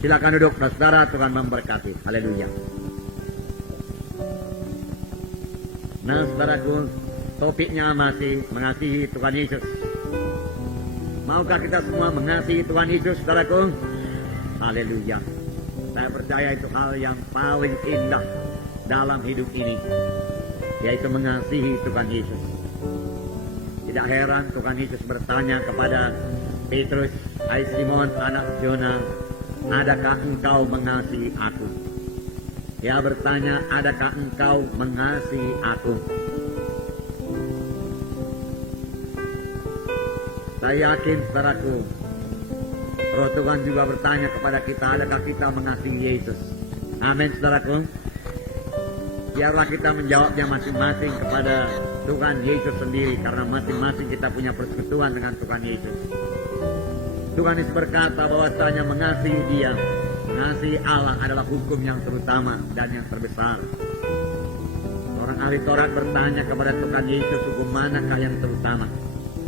Silakan duduk, saudara. Tuhan memberkati. Haleluya. Nah, saudaraku, topiknya masih mengasihi Tuhan Yesus. Maukah kita semua mengasihi Tuhan Yesus, saudaraku? Haleluya. Saya percaya itu hal yang paling indah dalam hidup ini, yaitu mengasihi Tuhan Yesus. Tidak heran Tuhan Yesus bertanya kepada Petrus, "Hai Simon, anak Yona, adakah engkau mengasihi aku?" Dia bertanya, "Adakah engkau mengasihi aku?" Saya yakin, saudaraku, Roh Tuhan juga bertanya kepada kita, adakah kita mengasihi Yesus? Amin, saudaraku. Biarlah kita menjawabnya masing-masing kepada Tuhan Yesus sendiri, karena masing-masing kita punya persekutuan dengan Tuhan Yesus. Tuhan Yesus berkata bahwasanya mengasihi Dia, mengasihi Allah adalah hukum yang terutama dan yang terbesar. Orang ahli Taurat bertanya kepada Tuhan Yesus, hukum manakah yang terutama?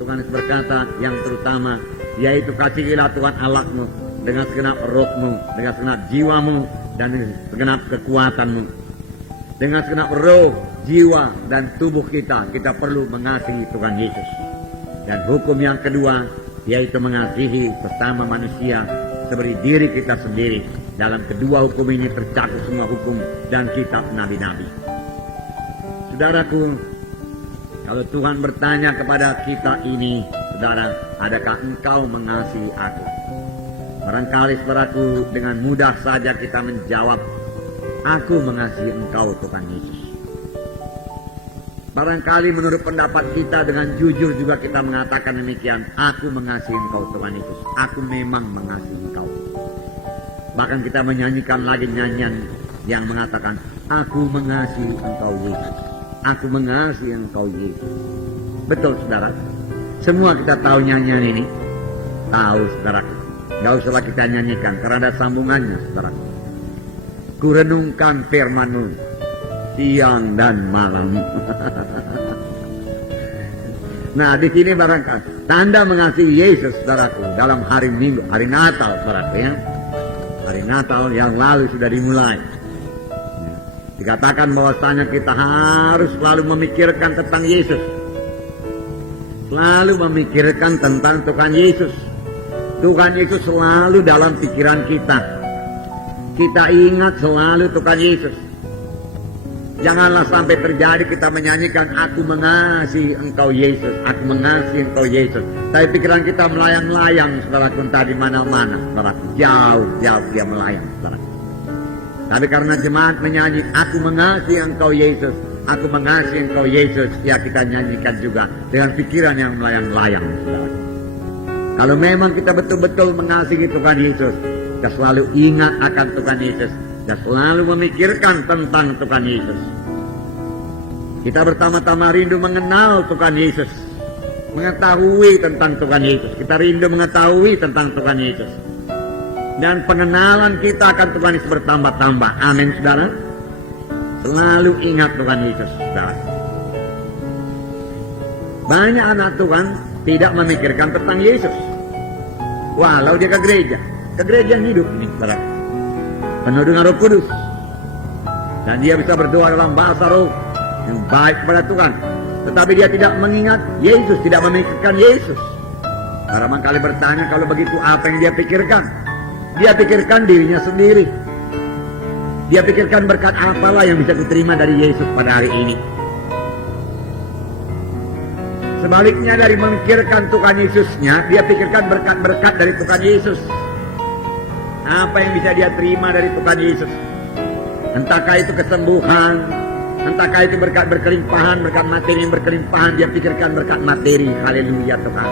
Tuhan Yesus berkata, yang terutama yaitu kasihilah Tuhan Allahmu dengan segenap rohmu, dengan segenap jiwamu, dan dengan segenap kekuatanmu. Dengan segenap roh, jiwa, dan tubuh kita perlu mengasihi Tuhan Yesus. Dan hukum yang kedua yaitu mengasihi sesama manusia seperti diri kita sendiri. Dalam kedua hukum ini tercakup semua hukum dan kitab nabi-nabi. Saudaraku, kalau Tuhan bertanya kepada kita ini, saudara, adakah engkau mengasihi aku? Barangkali, saudaraku, dengan mudah saja kita menjawab, aku mengasihi engkau, Tuhan Yesus. Barangkali menurut pendapat kita dengan jujur juga kita mengatakan demikian, aku mengasihi engkau, Tuhan Yesus. Aku memang mengasihi engkau. Bahkan kita menyanyikan lagi nyanyian yang mengatakan, aku mengasihi engkau, Yesus. Aku mengasihi engkau, Yesus. Betul, saudara. Semua kita tahu nyanyian ini. Tahu, saudara. Gak usahlah kita nyanyikan, karena ada sambungannya, saudara. Kurenungkan firman-Mu siang dan malam. Nah, di sini barangkali tanda mengasihi Yesus, saudaraku, dalam hari Minggu, hari Natal, saudaraku, ya. Hari Natal yang lalu sudah dimulai. Dikatakan bahwasanya kita harus selalu memikirkan tentang Yesus. Selalu memikirkan tentang Tuhan Yesus. Tuhan Yesus selalu dalam pikiran kita. Kita ingat selalu Tuhan Yesus. Janganlah sampai terjadi kita menyanyikan, aku mengasihi engkau Yesus, aku mengasihi engkau Yesus. Tapi pikiran kita melayang-layang, saudaraku, entah di mana-mana, saudaraku. Jauh-jauh dia melayang, saudaraku. Tapi karena jemaat menyanyi, aku mengasihi engkau Yesus, aku mengasihi engkau Yesus, ya kita nyanyikan juga dengan pikiran yang melayang-layang, saudara. Kalau memang kita betul-betul mengasihi Tuhan Yesus, kita selalu ingat akan Tuhan Yesus, kita selalu memikirkan tentang Tuhan Yesus. Kita pertama-tama rindu mengenal Tuhan Yesus, mengetahui tentang Tuhan Yesus. Kita rindu mengetahui tentang Tuhan Yesus. Dan pengenalan kita akan Tuhan Yesus bertambah-tambah. Amin, saudara. Selalu ingat Tuhan Yesus, saudara. Banyak anak Tuhan tidak memikirkan tentang Yesus. Walau dia ke gereja yang hidup ini, saudara. Penuh dengan Roh Kudus. Dan dia bisa berdoa dalam bahasa roh yang baik kepada Tuhan. Tetapi dia tidak mengingat Yesus, tidak memikirkan Yesus. Barangkali bertanya, kalau begitu apa yang dia pikirkan? Dia pikirkan dirinya sendiri. Dia pikirkan berkat apalah yang bisa diterima dari Yesus pada hari ini. Sebaliknya dari memikirkan Tuhan Yesusnya, dia pikirkan berkat-berkat dari Tuhan Yesus. Apa yang bisa dia terima dari Tuhan Yesus? Entahkah itu kesembuhan, entahkah itu berkat berkelimpahan, berkat materi yang berkelimpahan, dia pikirkan berkat materi. Haleluya Tuhan.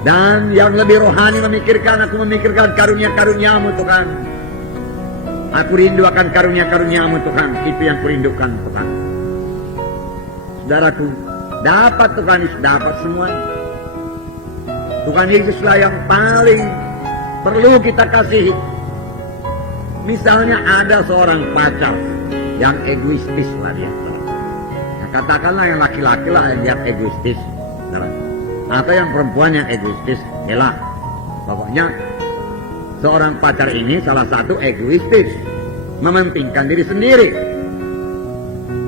Dan yang lebih rohani memikirkan, aku memikirkan karunia-karuniamu Tuhan. Aku rindu akan karunia-karuniamu Tuhan. Itu yang kurindukan Tuhan. Saudaraku, dapat Tuhan Yesus, dapat semuanya. Tuhan Yesuslah yang paling perlu kita kasihi. Misalnya ada seorang pacar yang egoistis lah dia. Nah, katakanlah yang laki-laki lah yang egoistis. Atau yang perempuan yang egoistis, lah. Pokoknya seorang pacar ini salah satu egoistis, mementingkan diri sendiri.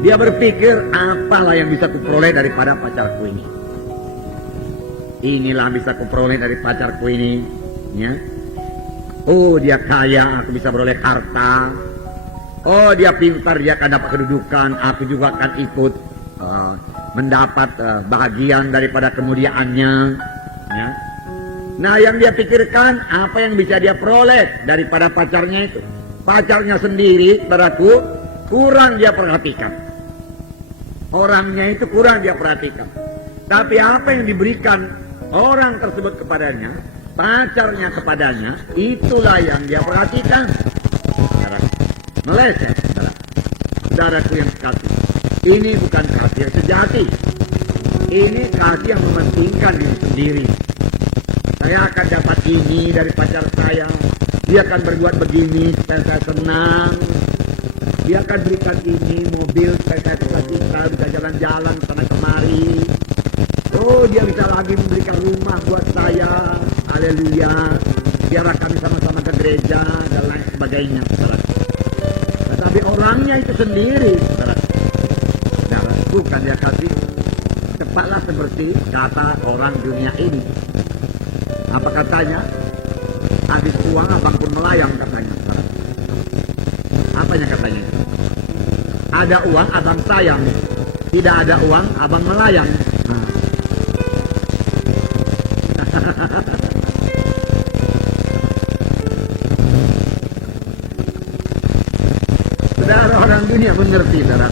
Dia berpikir, apalah yang bisa kuperoleh daripada pacarku ini. Inilah bisa kuperoleh dari pacarku ini, ya. Oh, dia kaya, aku bisa beroleh harta. Oh, dia pintar, dia akan dapat kedudukan, aku juga akan ikut mendapat bahagian daripada kemuliaannya, ya. Nah, yang dia pikirkan, apa yang bisa dia peroleh daripada pacarnya itu. Pacarnya sendiri, saudaraku, kurang dia perhatikan. Orangnya itu kurang dia perhatikan. Tapi apa yang diberikan orang tersebut kepadanya, pacarnya kepadanya, itulah yang dia perhatikan. Meleset, saudaraku yang sekasih. Ini bukan kasih yang sejati. Ini kasih yang mementingkan diri sendiri. Saya akan dapat ini dari pacar saya. Dia akan berbuat begini supaya saya senang. Dia akan berikan ini mobil supaya saya suka, bisa jalan-jalan sana kemari. Oh, dia bisa lagi memberikan rumah buat saya. Haleluya. Biar kami sama-sama ke gereja dan lain sebagainya. Tetapi orangnya itu sendiri, saudara, bukan dia kasih. Cepatlah seperti kata orang dunia ini. Apa katanya? Habis uang abang pun melayang katanya. Apanya katanya? Ada uang abang sayang, tidak ada uang abang melayang. Saudara, orang dunia mengerti, saudara.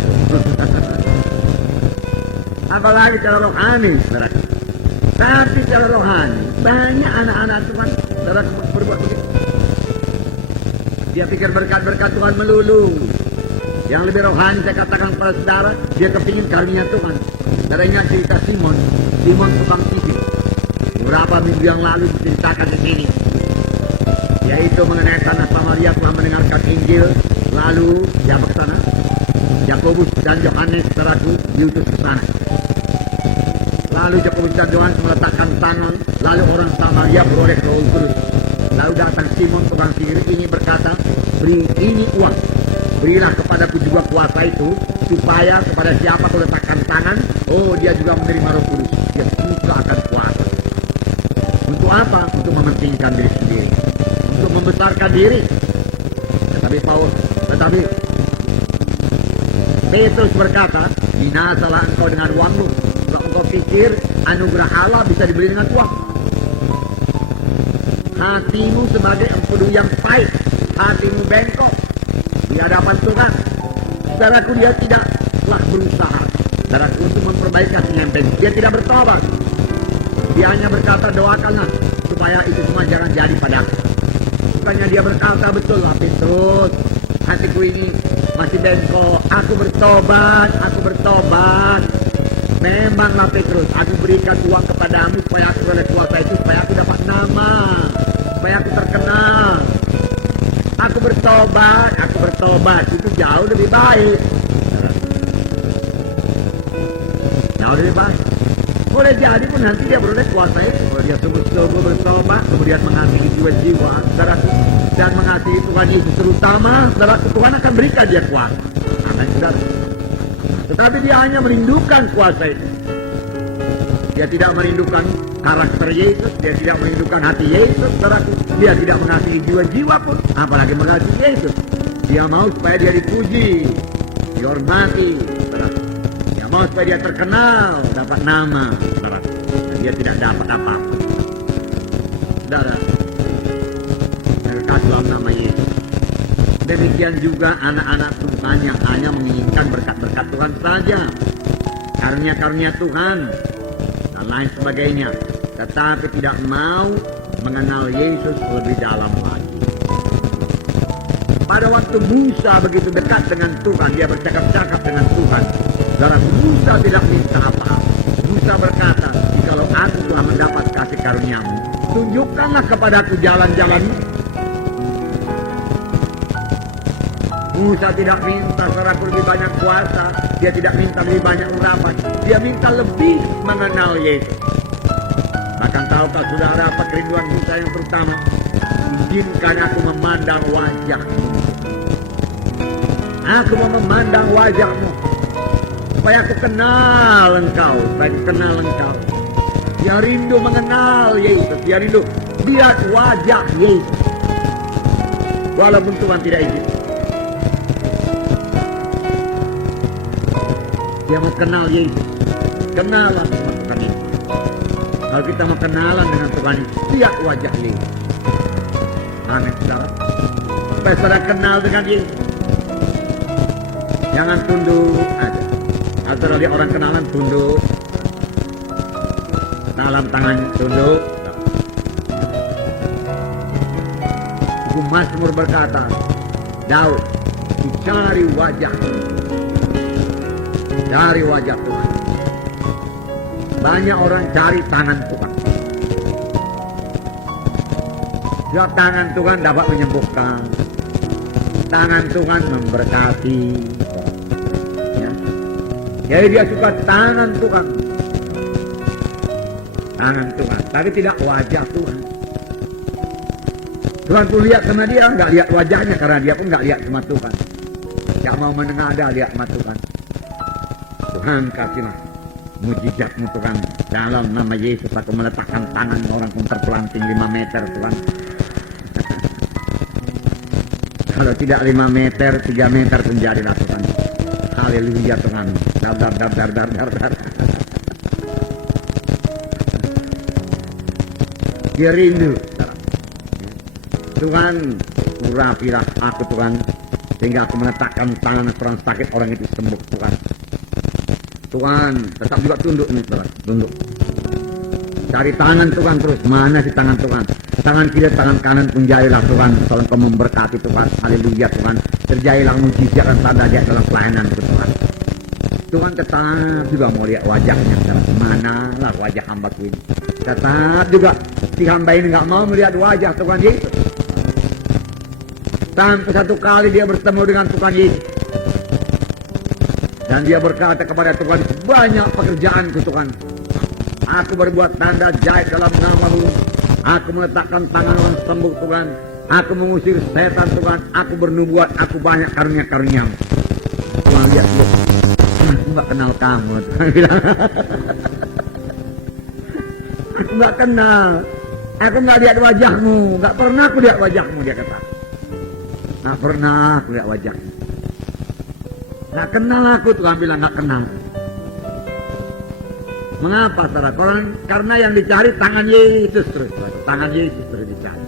Apalagi cara rohani, saudara. Tapi cara rohani, banyak anak-anak Tuhan, saudara, berbuat begitu. Dia pikir berkat-berkat Tuhan melulu. Yang lebih rohani saya katakan kepada saudara, dia kepingin karunia Tuhan. Saudara cerita Simon tukang sihir. Beberapa minggu yang lalu diceritakan di sini, yaitu mengenai tanah Samaria. Tuhan mendengarkan Injil, lalu dia ke sana. Yakobus dan Yohanes, saudaraku, diutus ke sana. Lalu Yakobus dan Yohanes meletakkan tangan, lalu orang Samaria beroleh Roh Kudus. Lalu datang Simon tukang sihir ini berkata, beri ini uang, berilah kepadaku juga kuasa itu, supaya kepada siapa kau letakkan tangan, oh dia juga menerima Roh Kudus. Dia suka akan kuasa. Untuk apa? Untuk mementingkan diri sendiri, untuk membesarkan diri. Tetapi Petrus berkata, binasalah engkau dengan uangmu. Kalau engkau pikir anugerah Allah bisa dibeli dengan uang. Hatimu sebagai empedu yang pahit, hatimu bengkok di hadapan Tuhan. Saudaraku, dia tidaklah berusaha, saudaraku, untuk memperbaiki hatinya yang bengkok. Dia tidak bertobat. Dia hanya berkata, doakanlah supaya itu semua jangan jadi padaku. Bukannya dia berkata, betul lah Petrus, hatiku ini masih bengkok, aku bertobat. Memanglah Petrus, aku berikan uang kepadamu supaya aku oleh kuasa itu, supaya aku dapat nama, supaya aku terkenal. Aku bertobat, itu jauh lebih baik. Jauh lebih baik. Boleh jadi pun nanti dia beroleh kuasa itu. Kalau dia sungguh-sungguh bertobat, kemudian mengasihi jiwa-jiwa, saudaraku, dan mengasihi Tuhan Yesus terutama, saudaraku, Tuhan akan berikan dia kuasa. Amin, saudara. Tetapi dia hanya merindukan kuasa itu. Dia tidak merindukan karakter Yesus, dia tidak merindukan hati Yesus, saudaraku. Dia tidak mengasihi jiwa-jiwa pun, apalagi mengasihi Yesus. Dia mau supaya dia dipuji, dihormati, saudaraku. Dia mau supaya dia terkenal, dapat nama, saudaraku. Dan dia tidak dapat apa-apa. Saudara, berkat dalam nama Yesus. Demikian juga anak-anak Tuhan yang hanya menginginkan berkat-berkat Tuhan saja, karunia-karunia Tuhan dan lain sebagainya, tetapi tidak mau mengenal Yesus lebih dalam lagi. Pada waktu Musa begitu dekat dengan Tuhan, dia bercakap-cakap dengan Tuhan. Saudara, Musa tidak minta apa. Musa berkata, jikalau aku telah mendapat kasih karuniamu, tunjukkanlah kepadaku jalan-jalan. Musa tidak minta saudaraku lebih banyak kuasa, dia tidak minta lebih banyak urapan, dia minta lebih mengenal Yesus. Bahkan Tahukah saudara apa kerinduan kita yang terutama? Izinkan aku memandang wajah-Mu. Aku mau memandang wajah-Mu, supaya aku kenal Engkau, supaya aku kenal Engkau. Dia rindu mengenal Yesus, dia rindu lihat wajah Yesus. Walaupun Tuhan tidak izin, dia mau kenal Yesus. Kenalan sama Tuhan Yesus. Kalau kita mau kenalan dengan Tuhan Yesus, lihat wajah Yesus. Amin, saudara. Supaya saudara kenal dengan Yesus. Jangan tunduk aja. Atau lihat orang kenalan tunduk. Salam tangan tunduk. Buku Mazmur berkata, Daud mencari wajah, cari wajah Tuhan. Banyak orang cari tangan Tuhan. Ya, tangan Tuhan dapat menyembuhkan, tangan Tuhan memberkati. Ya. Jadi dia suka tangan Tuhan, tangan Tuhan, tapi tidak wajah Tuhan. Tuhan pun lihat sama dia, nggak lihat wajahnya, karena dia pun nggak lihat sama Tuhan. Nggak mau menengadah lihat sama Tuhan. Tuhan kasihlah mujizat-Mu Tuhan. Dalam nama Yesus aku meletakkan tangan orang pun terpelanting 5 meter Tuhan. Kalau tidak 5 meter, 3 meter pun jadilah Tuhan. Haleluya Tuhan. Dar. Dia rindu. Tuhan, urapilah aku Tuhan, sehingga aku meletakkan tangan orang sakit, orang itu sembuh Tuhan. Tuhan, tetap juga tunduk nih Tuhan, tunduk. Cari tangan Tuhan terus, mana sih tangan Tuhan? Tangan kiri, tangan kanan pun jadilah Tuhan, tolong Kau memberkati Tuhan. Haleluya Tuhan, terjadilah mujizat dan tanda dalam pelayanan Tuhan. Tuhan tetap juga mau lihat wajahnya, manalah wajah hamba-Ku ini. Tetap juga si hamba ini nggak mau melihat wajah Tuhan Yesus. Sampai satu kali dia bertemu dengan Tuhan Yesus. Dan dia berkata kepada Tuhan, banyak pekerjaanku Tuhan. Aku berbuat tanda jahit dalam nama-Mu. Aku meletakkan tangan orang sembuh Tuhan. Aku mengusir setan Tuhan. Aku bernubuat, aku banyak karunia-karunia-Mu. Tuhan lihat, aku nggak kenal kamu. Tuhan bilang, aku nggak kenal. Aku nggak lihat wajah-Mu. Nggak pernah aku lihat wajah-Mu, dia kata. Nggak pernah aku lihat wajah-Mu. Nggak kenal aku, Tuhan bilang nggak kenal. Mengapa saudara? Karena yang dicari tangan Yesus terus. Tangan Yesus terus dicari.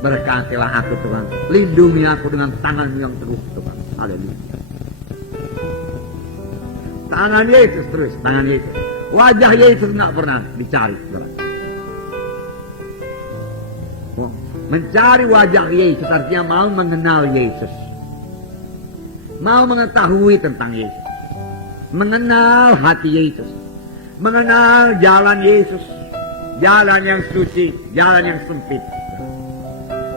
Berkatilah aku Tuhan. Lindungi aku dengan tangan yang teguh Tuhan. Haleluya. Tangan Yesus terus. Tangan Yesus. Wajah Yesus nggak pernah dicari saudara. Mencari wajah Yesus artinya mau mengenal Yesus. Mau mengetahui tentang Yesus. Mengenal hati Yesus. Mengenal jalan Yesus. Jalan yang suci. Jalan yang sempit.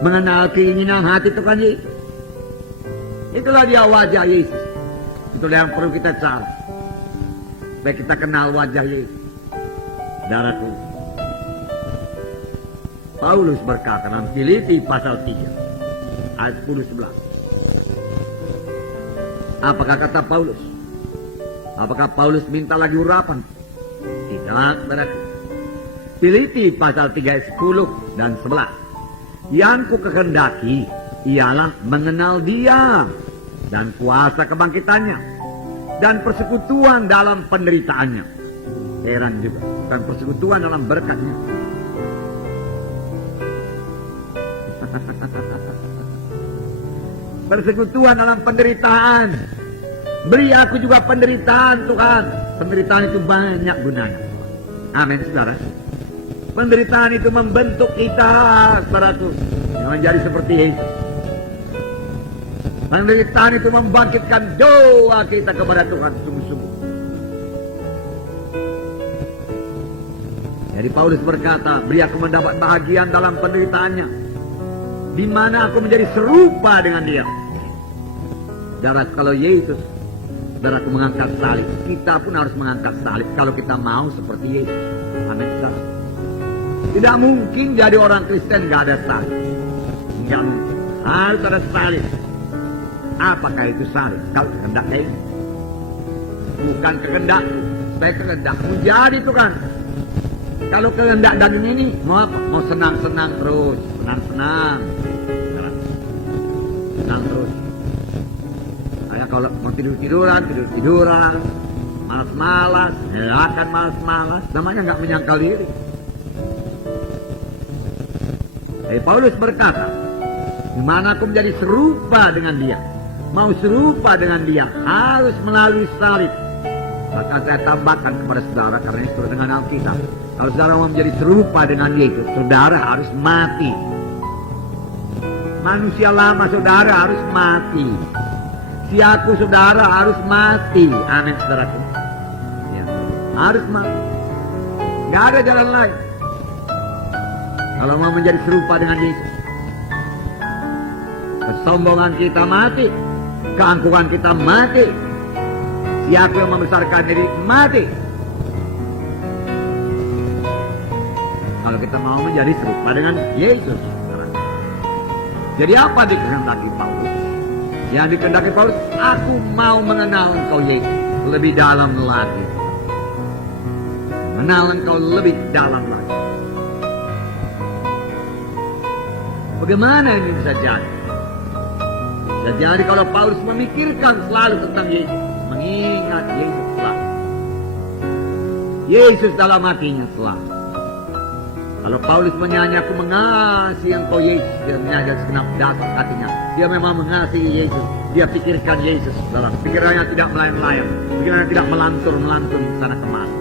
Mengenal keinginan hati Tuhan Yesus. Itulah dia wajah Yesus. Itulah yang perlu kita cari. Baik kita kenal wajah Yesus. Saudaraku, Paulus berkata dalam Filipi pasal 3 ayat 10-11. Apakah kata Paulus? Apakah Paulus minta lagi urapan? Tidak, saudaraku. Filipi pasal 3 ayat 10 dan 11. Yang ku kehendaki ialah mengenal Dia dan kuasa kebangkitannya dan persekutuan dalam penderitaannya. Heran juga, dan persekutuan dalam berkatnya. Persekutuan dalam penderitaan. Beri aku juga penderitaan Tuhan. Penderitaan itu banyak gunanya. Amin saudara. Penderitaan itu membentuk kita saudaraku menjadi seperti Yesus. Penderitaan itu membangkitkan doa kita kepada Tuhan sungguh-sungguh. Jadi Paulus berkata, beri aku mendapat bahagian dalam penderitaannya, di mana aku menjadi serupa dengan Dia. Saudara, kalau Yesus, saudaraku mengangkat salib, kita pun harus mengangkat salib kalau kita mau seperti Yesus. Amin. Tidak mungkin jadi orang Kristen gak ada salib. Enggak mungkin. Harus ada salib. Apakah itu salib? Kalau kehendaknya ini. Bukan kehendakku. Saya kehendakmu jadi itu kan. Kalau kehendak dan ini mau apa? Mau senang-senang terus. Senang-senang. Senang terus. Kayak kalau mau tidur-tiduran, tidur-tiduran. Malas-malas. Ya akan malas-malas. Namanya gak menyangkal diri. Paulus berkata, dimana aku menjadi serupa dengan dia, mau serupa dengan dia, harus melalui salib. Maka saya tambahkan kepada saudara, karena ini sesuai dengan Alkitab. Kalau saudara mau menjadi serupa dengan dia itu, saudara harus mati. Manusia lama saudara harus mati. Si aku saudara harus mati. Amin saudaraku. Ya, harus mati. Gak ada jalan lain. Kalau mau menjadi serupa dengan Yesus, kesombongan kita mati, keangkuhan kita mati, siapa yang membesarkan diri mati. Kalau kita mau menjadi serupa dengan Yesus. Jadi apa dikehendaki Paulus? Yang dikehendaki Paulus, aku mau mengenal engkau Yesus lebih dalam lagi. Mengenal engkau lebih dalam lagi. Bagaimana ini bisa jadi? Bisa jadi kalau Paulus memikirkan selalu tentang Yesus. Mengingat Yesus selalu. Yesus dalam hatinya selalu. Kalau Paulus menyanyi, aku mengasihi engkau Yesus. Dia menyanyi segenap dasar hatinya. Dia memang mengasihi Yesus. Dia pikirkan Yesus dalam pikirannya, tidak melayang-layang. Pikirannya tidak melantur-melantur sana kemari.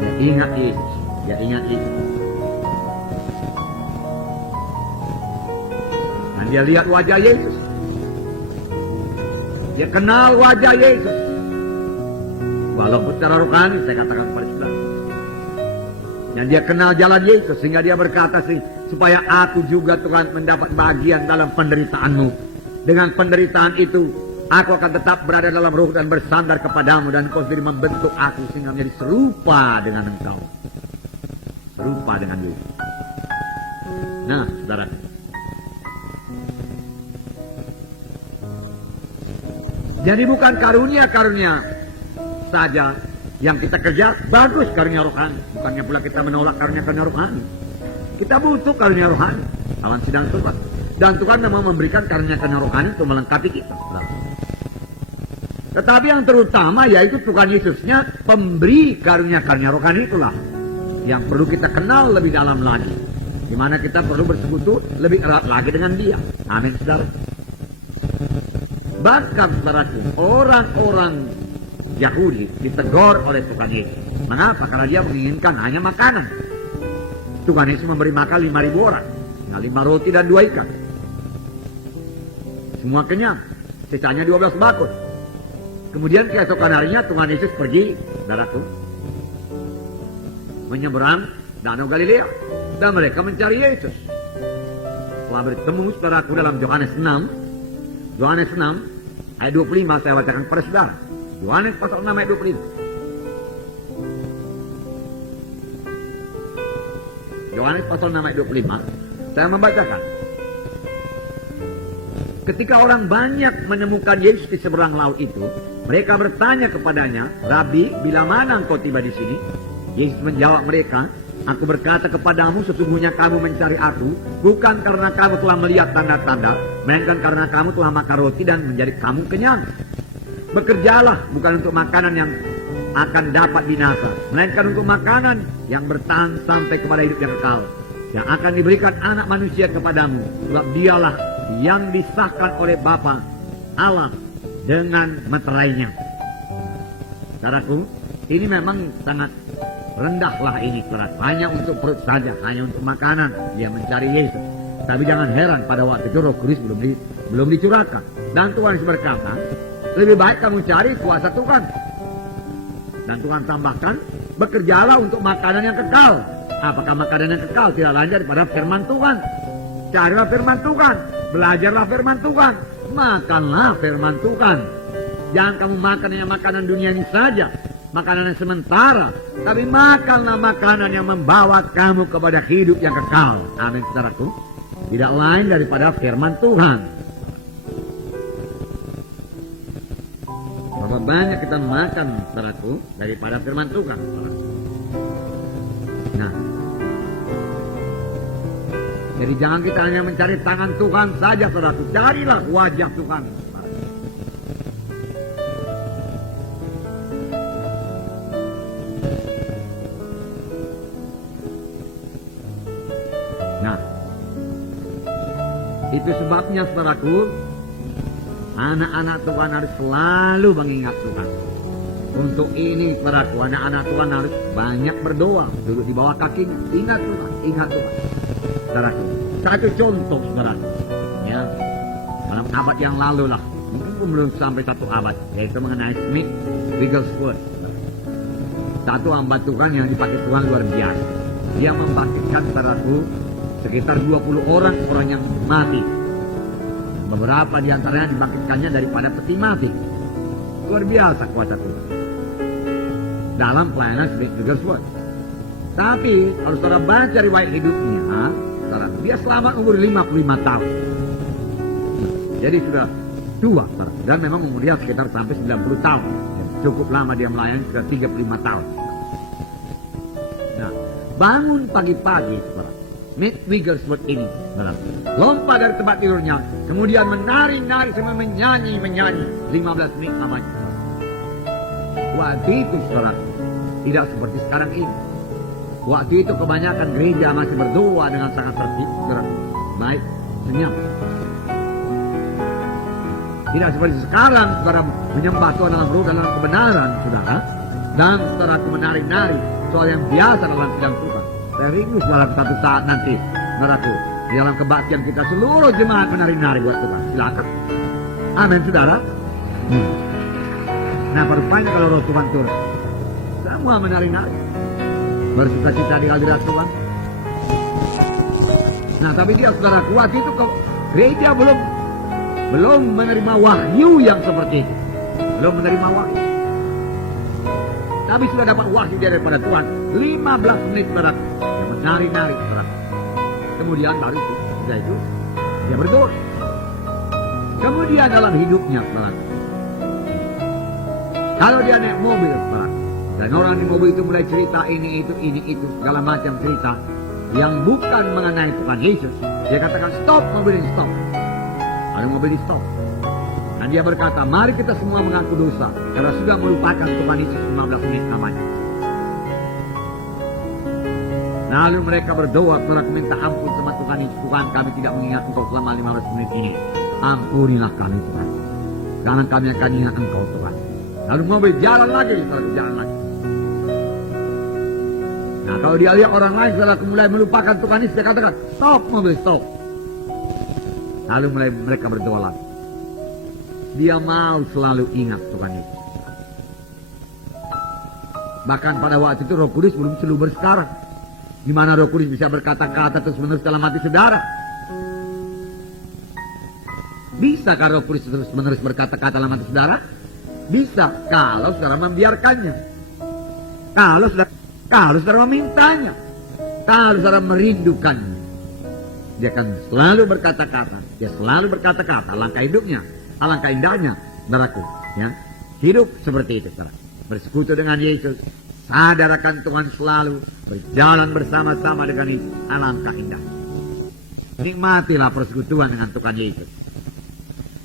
Dia ingat Yesus. Dia ingat Yesus. Dia lihat wajah Yesus. Dia kenal wajah Yesus. Walaupun secara rohani saya katakan kepada saudara. Dan dia kenal jalan Yesus sehingga dia berkata sih, supaya aku juga Tuhan mendapat bagian dalam penderitaanmu. Dengan penderitaan itu aku akan tetap berada dalam roh dan bersandar kepadamu, dan engkau sendiri membentuk aku sehingga menjadi serupa dengan engkau. Serupa dengan Yesus. Nah, saudara, jadi bukan karunia-karunia saja yang kita kerja, bagus karunia rohani. Bukannya pula kita menolak karunia-karunia rohani. Kita butuh karunia rohani dalam sidang Tuhan. Dan Tuhan memang memberikan karunia-karunia rohani untuk melengkapi kita. Tetapi yang terutama yaitu Tuhan Yesusnya pemberi karunia-karunia rohani itulah yang perlu kita kenal lebih dalam lagi. Di mana kita perlu bersekutu lebih erat lagi dengan Dia. Amin, saudara. Bahkan saudaraku, orang-orang Yahudi ditegur oleh Tuhan Yesus. Mengapa? Karena dia menginginkan hanya makanan. Tuhan Yesus memberi makan 5.000 orang. 5 roti dan 2 ikan. Semua kenyang. Sisanya 12 bakul. Kemudian keesokan harinya Tuhan Yesus pergi, saudaraku, menyeberang Danau Galilea. Dan mereka mencari Yesus. Setelah bertemu saudaraku dalam Yohanes 6. Yohanes 6 ayat 25 saya bacakan kepada saudara. Yohanes pasal 6 ayat 25. Yohanes pasal 6 ayat 25. Saya membacakan. Ketika orang banyak menemukan Yesus di seberang laut itu, mereka bertanya kepadanya, Rabi, bila mana engkau tiba di sini? Yesus menjawab mereka, aku berkata kepadamu, sesungguhnya kamu mencari aku, bukan karena kamu telah melihat tanda-tanda, melainkan karena kamu telah makan roti dan menjadi kamu kenyang. Bekerjalah bukan untuk makanan yang akan dapat binasa, melainkan untuk makanan yang bertahan sampai kepada hidup yang kekal, yang akan diberikan anak manusia kepadamu, sebab dialah yang disahkan oleh Bapa Allah dengan meterainya. Saudaraku, ini memang sangat rendahlah ini, saudara. Hanya untuk perut saja, hanya untuk makanan dia mencari Yesus. Tapi jangan heran pada waktu itu Roh Kudus belum dicurahkan. Dan Tuhan berkata, lebih baik kamu cari kuasa Tuhan. Dan Tuhan tambahkan, bekerjalah untuk makanan yang kekal. Apakah makanan yang kekal? Tidak lain daripada firman Tuhan. Carilah firman Tuhan, belajarlah firman Tuhan, makanlah firman Tuhan. Jangan kamu makan yang makanan dunia ini saja, makanan yang sementara, tapi makanlah makanan yang membawa kamu kepada hidup yang kekal. Amin, saudaraku. Tidak lain daripada firman Tuhan. Berapa banyak kita makan, saudaraku, daripada firman Tuhan. Nah, jadi jangan kita hanya mencari tangan Tuhan saja, saudaraku. Carilah wajah Tuhan. Nah, itu sebabnya, saudaraku, anak-anak Tuhan harus selalu mengingat Tuhan. Untuk ini, saudaraku, anak-anak Tuhan harus banyak berdoa, duduk di bawah kakinya. Ingat Tuhan, ingat Tuhan. Saudaraku, satu contoh, saudaraku, ya, dalam abad yang lalu lah, mungkin belum sampai satu abad, yaitu mengenai Smith Wigglesworth. Satu hamba Tuhan yang dipakai Tuhan luar biasa. Dia membangkitkan, saudaraku, sekitar 20 orang yang mati. Beberapa di antaranya dibangkitkannya daripada peti mati. Luar biasa kuasa Tuhan dalam pelayanan Smith Wigglesworth. Tapi kalau saudara baca riwayat hidupnya, saudara, dia selamat umur 55 tahun. Jadi sudah tua, saudara. Dan memang umur dia sekitar sampai 90 tahun. Cukup lama dia melayani, sudah 35 tahun. Nah, bangun pagi-pagi, saudara, Smith Wigglesworth ini, saudara, lompat dari tempat tidurnya, kemudian menari-nari sambil menyanyi 15 menit lamanya. Waktu itu, saudara, tidak seperti sekarang ini. Waktu itu kebanyakan gereja masih berdoa dengan sangat tertib, saudara. Baik, senyap. Tidak seperti sekarang, saudara, menyembah Tuhan dalam roh, dalam kebenaran, saudara. Dan saudara, menari-nari, soal yang biasa dalam sidang Tuhan. Saya rindu, saudara, satu saat nanti, saudaraku, di dalam kebaktian kita seluruh jemaat menari-nari buat Tuhan. Silakan. Amin, saudara. Nah, rupanya kalau roh Tuhan turun, semua menari-nari, bersuka-cita di hadirat Tuhan. Nah, tapi dia, saudara, kuat itu kok gereja belum menerima wahyu yang seperti itu. Belum menerima wahyu. Tapi sudah dapat wahyu daripada Tuhan. 15 menit, saudara, dia menari-nari, saudara. Kemudian baru itu, sudah itu, dia berdoa. Kemudian dalam hidupnya, saudara, kalau dia naik mobil, saudara, dan orang di mobil itu mulai cerita ini itu, segala macam cerita yang bukan mengenai Tuhan Yesus, dia katakan stop, mobil ini stop. Lalu mobil di stop. Dan dia berkata, mari kita semua mengaku dosa karena sudah melupakan Tuhan Yesus 15 menit namanya. Lalu mereka berdoa, mereka minta ampun sama Tuhan Yesus. Tuhan, kami tidak mengingat Engkau selama 15 menit ini. Ampunilah kami, Tuhan. Karena kami akan ingat Engkau, Tuhan. Lalu mobil jalan lagi, jalan lagi. Nah, kalau dia lihat orang lain setelah mulai melupakan Tuhan Yesus, dia katakan, stop mobil, stop. Lalu mulai mereka berdoa lagi. Dia mau selalu ingat Tuhan Yesus. Bahkan pada waktu itu Roh Kudus belum seluber sekarang. Di mana Roh Kudus bisa berkata-kata terus menerus dalam hati saudara? Bisakah Roh Kudus terus menerus berkata-kata dalam hati saudara? Bisa, kalau saudara membiarkannya. Kalau saudara memintanya. Kalau saudara merindukannya. Dia akan selalu berkata-kata. Dia selalu berkata-kata. Alangkah hidupnya, alangkah indahnya, saudaraku, ya. Hidup seperti itu, saudara. Bersekutu dengan Yesus, sadar akan Tuhan selalu, berjalan bersama-sama dengan Yesus. Alangkah indah. Nikmatilah persekutuan dengan Tuhan Yesus.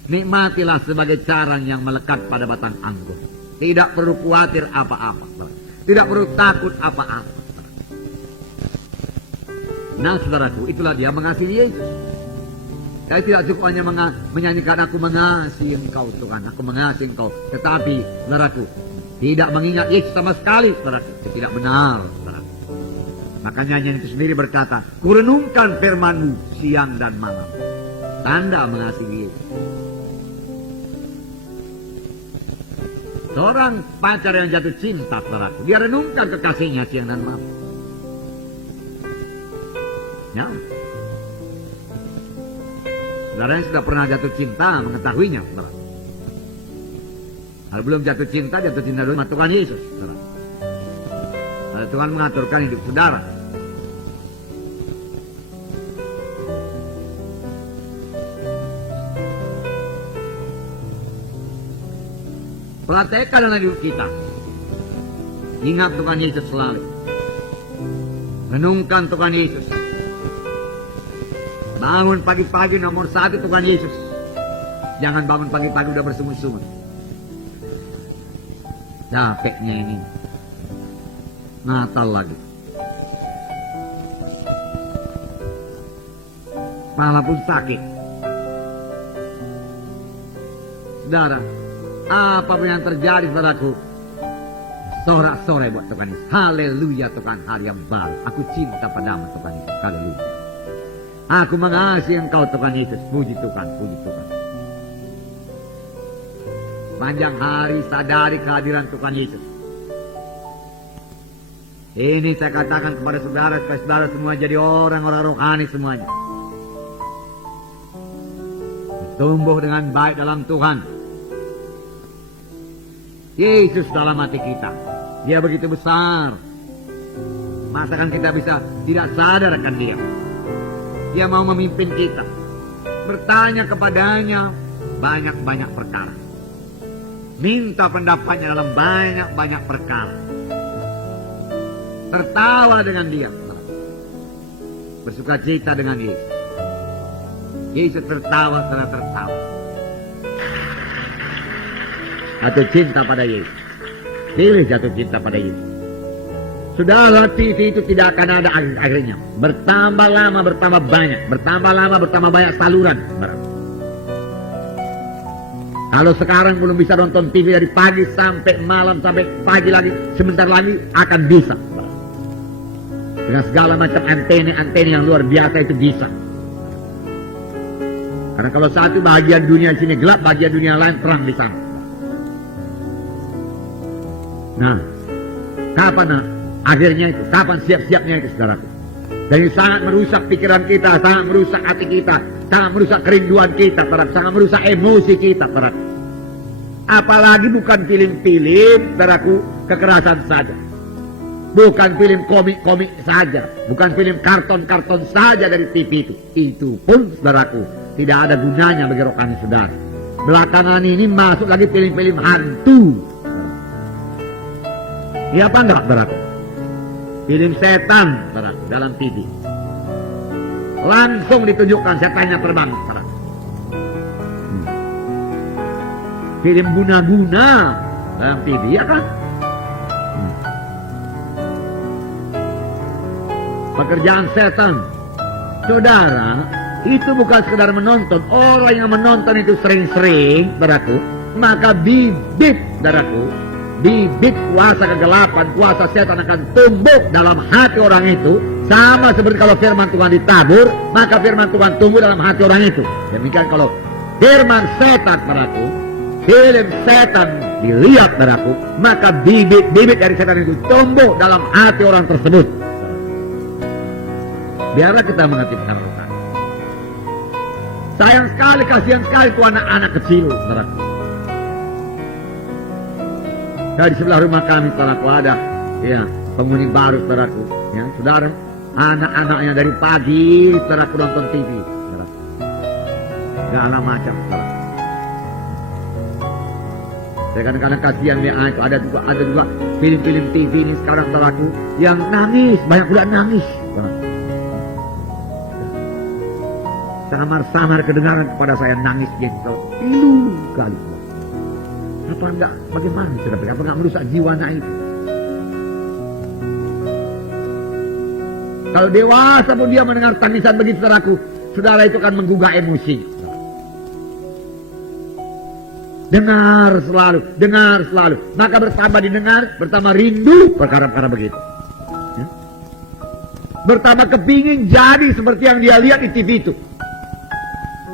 Nikmatilah sebagai carang yang melekat pada batang anggur. Tidak perlu khawatir apa-apa, saudara. Tidak perlu takut apa-apa. Nah, saudaraku, itulah dia mengasihi Yesus. Saya tidak cukup hanya menyanyikan aku mengasihi engkau, Tuhan, aku mengasihi engkau. Tetapi, saudaraku, tidak mengingat Yesus sama sekali, saudaraku. Itu tidak benar, saudaraku. Makanya nyanyian itu sendiri berkata, kurenungkan firman-Mu siang dan malam. Tanda mengasihi Yesus. Seorang pacar yang jatuh cinta, saudaraku, dia renungkan kekasihnya siang dan malam. Ya. Saudara yang sudah pernah jatuh cinta mengetahuinya, saudara. Kalau belum jatuh cinta dulu sama Tuhan Yesus. Saudara. Kalau Tuhan mengaturkan hidup saudara. Praktekkan dalam hidup kita. Ingat Tuhan Yesus selalu. Renungkan Tuhan Yesus. Bangun pagi-pagi nomor 1 Tuhan Yesus. Jangan bangun pagi-pagi udah bersungut-sungut. Capeknya ini. Natal lagi. Kepala pun sakit. Saudara, apapun yang terjadi saudaraku, sorak-sorai buat Tuhan Yesus. Haleluya Tuhan, hari yang baru. Aku cinta padamu Tuhan Yesus. Haleluya. Aku mengasihi Engkau Tuhan Yesus. Puji Tuhan, puji Tuhan. Panjang hari sadari kehadiran Tuhan Yesus. Ini saya katakan kepada saudara, supaya saudara semua jadi orang-orang rohani semuanya. Tumbuh dengan baik dalam Tuhan. Yesus dalam hati kita. Dia begitu besar. Masakan kita bisa tidak sadar akan dia. Dia mau memimpin kita. Bertanya kepadanya banyak-banyak perkara. Minta pendapatnya dalam banyak-banyak perkara. Tertawa dengan dia. Bersuka cita dengan Yesus. Yesus tertawa setelah tertawa. Jatuh cinta pada Yesus. Pilih jatuh cinta pada Yesus. Saudara, TV itu tidak akan ada akhirnya. Bertambah lama, bertambah banyak. Bertambah lama, bertambah banyak saluran. Kalau sekarang belum bisa nonton TV dari pagi sampai malam, sampai pagi lagi, sebentar lagi akan bisa. Dengan segala macam antena-antena yang luar biasa itu bisa. Karena kalau satu bagian dunia sini gelap, bagian dunia lain terang di sana. Nah, kapan akhirnya itu? Kapan siap-siapnya itu, saudaraku? Dan sangat merusak pikiran kita, sangat merusak hati kita, sangat merusak kerinduan kita, sangat merusak emosi kita, saudaraku. Apalagi bukan film-film, saudaraku, kekerasan saja. Bukan film komik-komik saja, bukan film karton-karton saja dari TV itu. Itu pun, saudaraku, tidak ada gunanya bagi rohani saudara. Belakangan ini masuk lagi film-film hantu. Iya apa enggak, saudaraku? Film setan, saudaraku, dalam TV. Langsung ditunjukkan setannya terbang, saudaraku. Film guna-guna dalam TV, ya kan? Pekerjaan setan. Saudara, itu bukan sekedar menonton. Orang yang menonton itu sering-sering, saudaraku, maka bibit, saudaraku, bibit kuasa kegelapan, kuasa setan akan tumbuh dalam hati orang itu. Sama seperti kalau firman Tuhan ditabur, maka firman Tuhan tumbuh dalam hati orang itu. Demikian kalau firman setan, saudaraku, film setan dilihat, saudaraku, maka bibit-bibit dari setan itu tumbuh dalam hati orang tersebut. Biarlah kita mengerti secara rohani. Sayang sekali, kasihan sekali itu anak-anak kecil, saudaraku. Nah, di sebelah rumah kami, saudaraku, ada ya penghuni baru, saudaraku. Ya, saudara, anak-anaknya dari pagi, saudaraku, nonton TV, saudaraku. Segala macam, saudaraku. Saya kadang-kadang kasihan dia, ada juga film-film TV ini sekarang, saudaraku, yang nangis, banyak pula nangis, saudaraku. Samar-samar kedengaran kepada saya nangis jengkel, pilu kali. Apa enggak, bagaimana saudara? Apa enggak merusak jiwa anak itu? Kalau dewasa pun dia mendengar tangisan begitu, saudaraku, saudara, itu akan menggugah emosi. Dengar selalu. Maka bertambah didengar, bertambah rindu perkara-perkara begitu. Ya? Bertambah kepingin jadi seperti yang dia lihat di TV itu.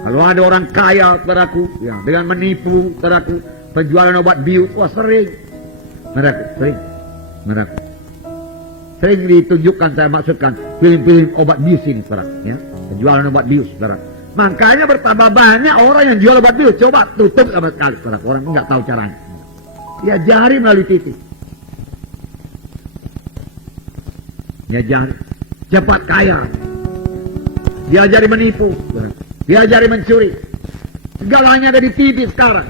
Kalau ada orang kaya, saudaraku, ya, dengan menipu, saudaraku, penjualan obat bius, wah sering. Sering ditunjukkan, saya maksudkan, film-film obat bius ini, saudara, ya, penjualan obat bius, saudara. Makanya bertambah banyak orang yang jual obat bius. Coba tutup sama sekali, saudara, orang nggak tahu caranya. Diajari melalui TV. Diajari cepat kaya. Diajari menipu. Diajari mencuri. Segalanya ada di TV sekarang.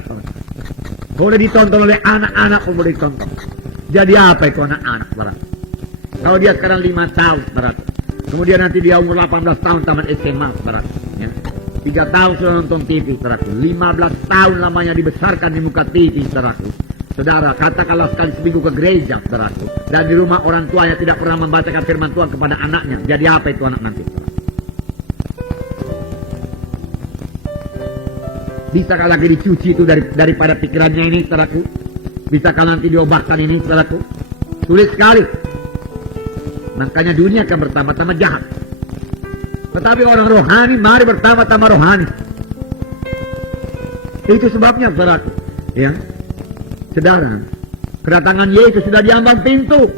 Boleh ditonton oleh anak-anak pun boleh ditonton. Jadi apa itu anak-anak barang? Kalau dia sekarang 5 tahun barang. Kemudian nanti dia umur 18 tahun tamat SMA barang. Ya. 3 tahun sudah nonton TV saudaraku. 15 tahun lamanya dibesarkan di muka TV saudaraku. Saudara, katakanlah sekali seminggu ke gereja saudaraku. Dan di rumah orang tuanya tidak pernah membacakan firman Tuhan kepada anaknya. Jadi apa itu anak nanti? Bisakah lagi dicuci itu daripada pikirannya ini saudaraku? Bisakah nanti diobatkan ini saudaraku? Sulit sekali. Makanya dunia akan bertambah-tambah jahat. Tetapi orang rohani mari bertambah-tambah rohani. Itu sebabnya saudaraku. Ya. Saudara, kedatangan Yesus sudah di ambang pintu.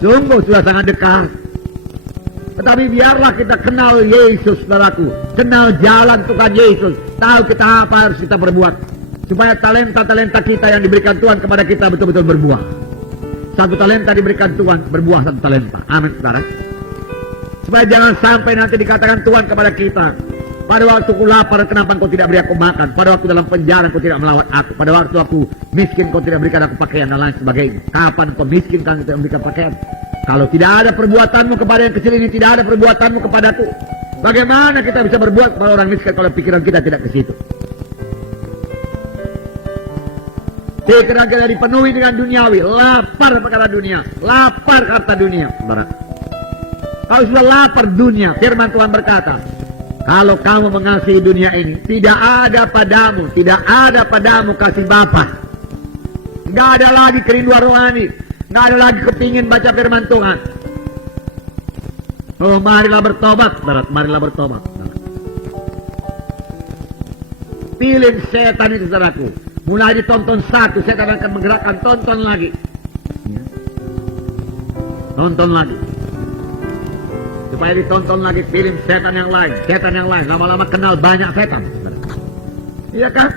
Sungguh sudah sangat dekat. Tetapi biarlah kita kenal Yesus saudaraku. Kenal jalan Tuhan Yesus. Tahu kita apa harus kita berbuat. Supaya talenta-talenta kita yang diberikan Tuhan kepada kita betul-betul berbuah. 1 talenta diberikan Tuhan, berbuah 1 talenta. Amin saudara. Supaya jangan sampai nanti dikatakan Tuhan kepada kita, pada waktu aku lapar, kenapa kau tidak beri aku makan? Pada waktu dalam penjara kau tidak melawat aku. Pada waktu aku miskin kau tidak berikan aku pakaian dan lain sebagainya. Kapan kau miskin kan tidak memberikan pakaian? Kalau tidak ada perbuatanmu kepada yang kecil ini, tidak ada perbuatanmu kepadaku. Bagaimana kita bisa berbuat kepada orang miskin kalau pikiran kita tidak ke situ? Pikiran kita dipenuhi dengan duniawi, lapar perkara dunia, lapar harta dunia. Kalau sudah lapar dunia, firman Tuhan berkata, kalau kamu mengasihi dunia ini, tidak ada padamu kasih Bapa. Tidak ada lagi kerinduan rohani, tidak ada lagi kepingin baca firman Tuhan. Oh, marilah bertobat, marilah bertobat. Pilih setan itu saudaraku. Mulai ditonton 1, setan akan menggerakkan, tonton lagi. Tonton lagi. Supaya ditonton lagi film setan yang lain. Lama-lama kenal banyak setan. Iya kan?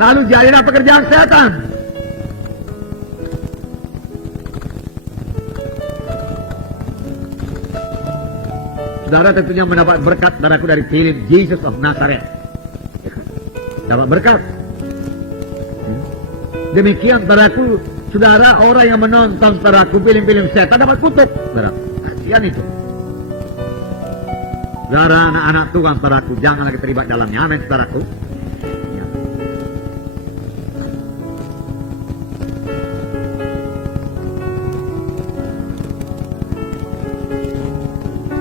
Lalu jadilah pekerjaan setan. Saudara tentunya mendapat berkat saudaraku dari film Jesus of Nazareth. Dapat berkat. Demikian saudaraku, saudara orang yang menonton saudaraku film-film setan dapat kutub. Saudara, kasihan itu. Saudara anak-anak Tuhan saudaraku, jangan lagi terlibat dalamnya. Amin saudaraku.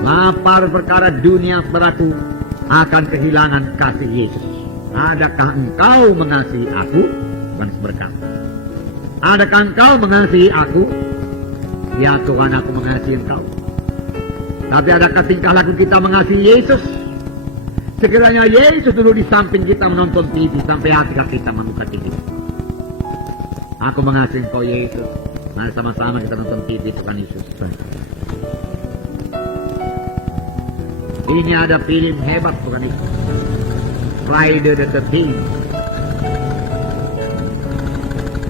Lapar perkara dunia saudaraku akan kehilangan kasih Yesus. Adakah engkau mengasihi aku? Bukan berkata. Adakah engkau mengasihi aku? Ya Tuhan, aku mengasihi engkau. Tapi adakah tingkah laku kita mengasihi Yesus? Sekiranya Yesus duduk di samping kita menonton TV sampai hati kita membuka TV. Aku mengasihi engkau Yesus. Mari sama-sama kita nonton TV Tuhan Yesus. Ini ada film hebat Tuhan Yesus. Friday the 13th.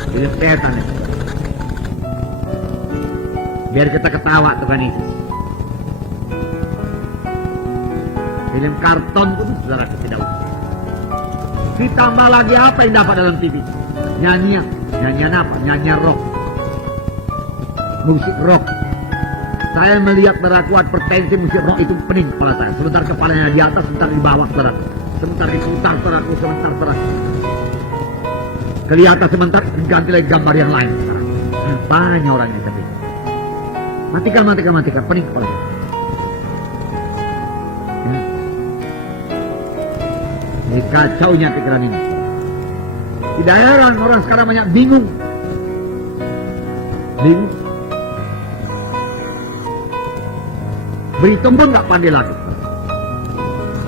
Film setan. Biar kita ketawa Tuhan Yesus. Film karton pun saudara tidak usah. Ditambah lagi apa yang dapat dalam TV? Nyanyian apa? Nyanyian rock. Musik rock. Saya melihat saudaraku advertensi musik rock itu pening kepala saya. Sebentar kepalanya di atas, sebentar di bawah saudaraku. Sebentar diputar saudaraku, sebentar saudaraku. Kelihatan sebentar diganti lagi gambar yang lain. Apanya orangnya tapi? Matikan, pening kepala saya. Ini kacaunya pikiran ini. Tidak heran orang sekarang banyak bingung. Berhitung pun nggak pandai lagi.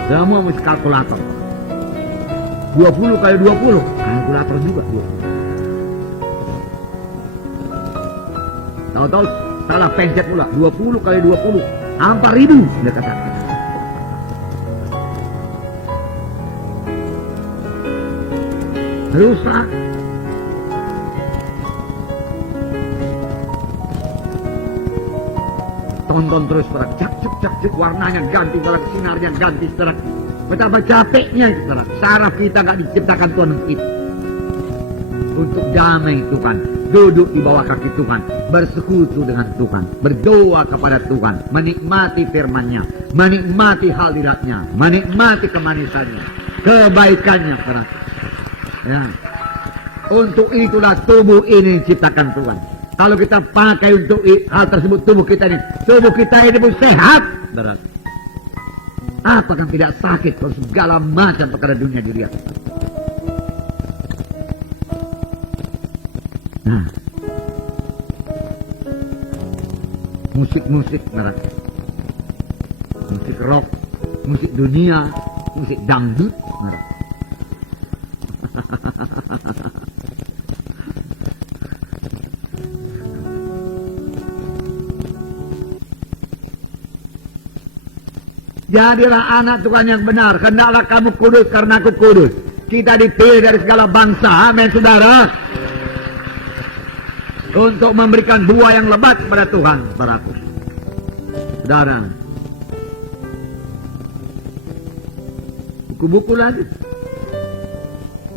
Semua mesti kalkulator. 20 kali 20. Kalkulator juga 20. Tahu-tahu salah pencet pula. 20 kali 20. 4.000 dia kata. rusak. Tonton terus saudara, cak, warnanya ganti, saudara, sinarnya ganti, saudara. Betapa capeknya, saudara. Saraf kita gak diciptakan Tuhan untuk itu. Untuk damai Tuhan, duduk di bawah kaki Tuhan, bersekutu dengan Tuhan, berdoa kepada Tuhan, menikmati firman-Nya, menikmati hadirat-Nya, menikmati kemanisannya, kebaikannya, saudara. Ya. Untuk itulah tubuh ini diciptakan Tuhan. Kalau kita pakai untuk hal tersebut, tubuh kita ini pun sehat, saudara. Apa yang tidak sakit kalau segala macam perkara dunia dilihat. Nah, musik-musik, saudara. Musik rock, musik dunia, musik dangdut, saudara. Jadilah anak Tuhan yang benar. Hendaklah kamu kudus karena aku kudus. Kita dipilih dari segala bangsa. Amin, saudara. Untuk memberikan buah yang lebat kepada Tuhan, saudaraku. Saudara. Buku-buku lagi.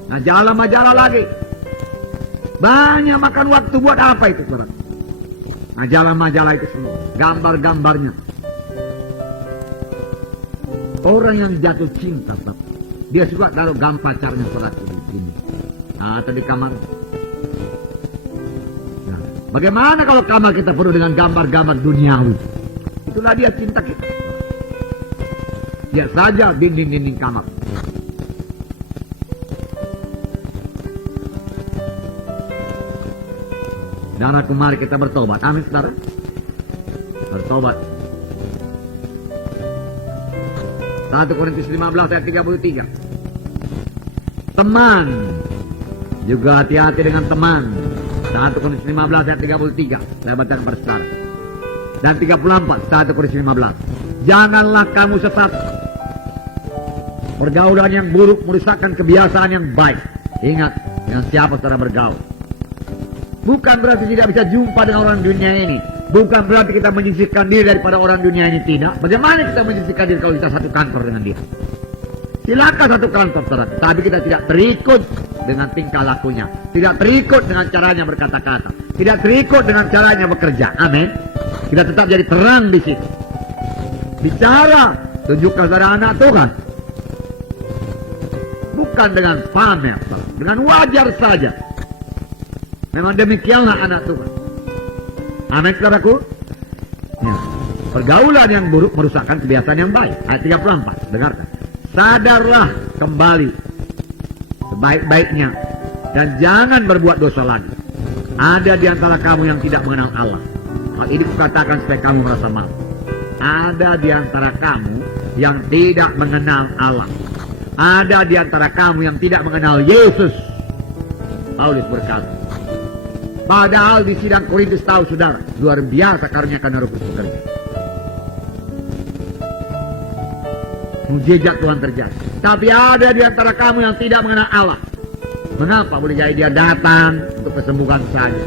Majalah-majalah lagi. Banyak makan waktu buat apa itu, saudara? Majalah-majalah itu semua. Gambar-gambarnya. Orang yang jatuh cinta, dia suka taruh gambar pacarnya saudaraku di sini. Atau di kamar. Nah, bagaimana kalau kamar kita penuh dengan gambar-gambar duniawi? Itulah dia cinta kita. Lihat saja dinding-dinding kamar. Dan aku mari kita bertobat. Amin, saudara. Bertobat. 1 Korintus 15 ayat 33. Teman. Juga hati-hati dengan teman. 1 Korintus 15 ayat 33. Saya baca kepada saudara. Dan 34. 1 Korintus 15. Janganlah kamu sesat. Pergaulan yang buruk merusakkan kebiasaan yang baik. Ingat, dengan siapa saudara bergaul. Bukan berarti tidak bisa jumpa dengan orang dunia ini. Bukan berarti kita menyisihkan diri daripada orang dunia ini, tidak. Bagaimana kita menyisihkan diri kalau kita satu kantor dengan dia? Silakan satu kantor, saudara. Tapi kita tidak terikut dengan tingkah lakunya. Tidak terikut dengan caranya berkata-kata. Tidak terikut dengan caranya bekerja. Amin. Kita tetap jadi terang di situ. Bicara, tunjukkan saudara anak Tuhan. Bukan dengan pamer, saudara. Dengan wajar saja. Memang demikianlah anak Tuhan. Amin, saudaraku. Ya. Pergaulan yang buruk merusakkan kebiasaan yang baik. Ayat 34, dengarkan. Sadarlah kembali sebaik-baiknya dan jangan berbuat dosa lagi. Ada di antara kamu yang tidak mengenal Allah. Hal ini kukatakan supaya kamu merasa malu. Ada di antara kamu yang tidak mengenal Allah. Ada di antara kamu yang tidak mengenal Yesus. Paulus berkata. Padahal di sidang Korintus tahu, saudara, luar biasa karunia Roh Kudus bekerja. Mujizat Tuhan terjadi. Tapi ada di antara kamu yang tidak mengenal Allah. Mengapa? Boleh jadi dia datang untuk kesembuhan saja.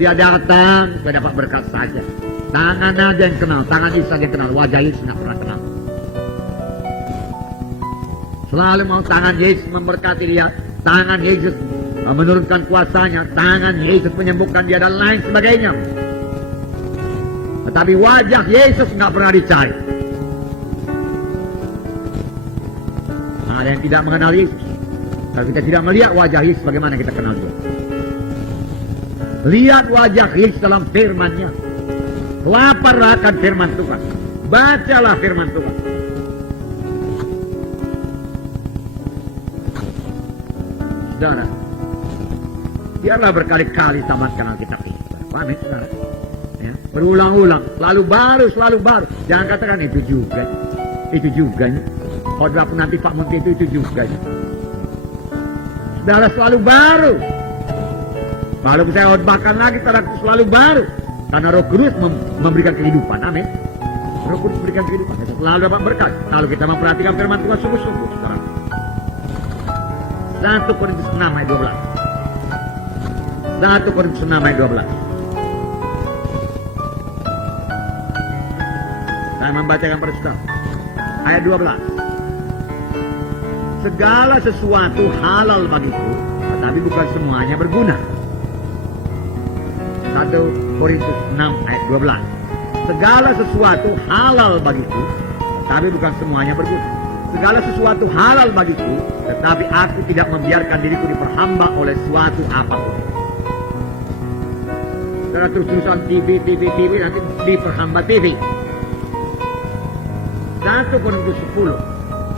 Dia datang supaya dapat berkat saja. Tangan aja yang kenal, tangan Yesus saja yang kenal, wajah Yesus tidak pernah kenal. Selalu mau tangan Yesus memberkati dia, tangan Yesus menurunkan kuasanya, tangan Yesus menyembuhkan dia dan lain sebagainya. Tetapi wajah Yesus nggak pernah dicari. Ada yang tidak mengenal Yesus. Kalau kita tidak melihat wajah Yesus, bagaimana kita kenal dia? Lihat wajah Yesus dalam firman-Nya. Laparlah akan firman Tuhan. Bacalah firman Tuhan. Saudara, biarlah berkali-kali tamatkan Alkitab ini. Amin, saudara. Ya, berulang-ulang, selalu baru. Jangan katakan itu juga. Khotbah nanti Pak Menteri itu juga. Saudara, selalu baru. Kalau saya khotbahkan lagi, selalu baru. Karena Roh Kudus memberikan kehidupan. Amin. Roh Kudus memberikan kehidupan. Kita selalu dapat berkat. Kalau kita memperhatikan firman Tuhan sungguh-sungguh, saudara. 1 Korintus 6 ayat 12. 1 Korintus 6 ayat 12. Saya membacakan pada saudara. Ayat 12. Segala sesuatu halal bagiku, tetapi bukan semuanya berguna. 1 Korintus 6 ayat 12. Segala sesuatu halal bagiku, tetapi bukan semuanya berguna. Segala sesuatu halal bagiku, tetapi aku tidak membiarkan diriku diperhamba oleh suatu apapun. Setelah terus-terusan TV, nanti diperhamba TV. 1 Korintus 10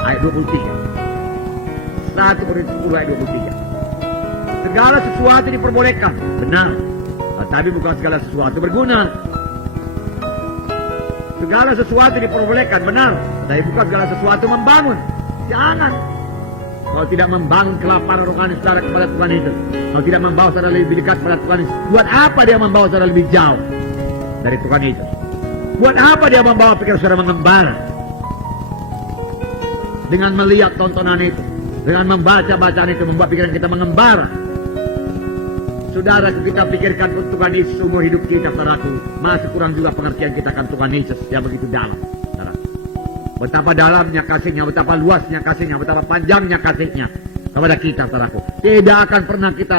ayat 23. 1 Korintus 10 ayat 23. Segala sesuatu diperbolehkan, benar, tetapi bukan segala sesuatu berguna. Segala sesuatu diperbolehkan, benar, tapi bukan segala sesuatu membangun. Jangan. Kalau tidak membangun kelaparan rohani saudara kepada Tuhan itu, kalau tidak membawa saudara lebih dekat pada Tuhan itu, buat apa dia membawa saudara lebih jauh dari Tuhan itu? Buat apa dia membawa pikiran saudara mengembara dengan melihat tontonan itu, dengan membaca bacaan itu, membuat pikiran kita mengembara? Saudara, kita pikirkan untuk Tuhan Yesus umur hidup kita, saudaraku, masih kurang juga pengertian kita akan Tuhan Yesus yang begitu dalam, saudara. Betapa dalamnya kasihnya, betapa luasnya kasihnya, betapa panjangnya kasihnya kepada kita, saudaraku. Tidak akan pernah kita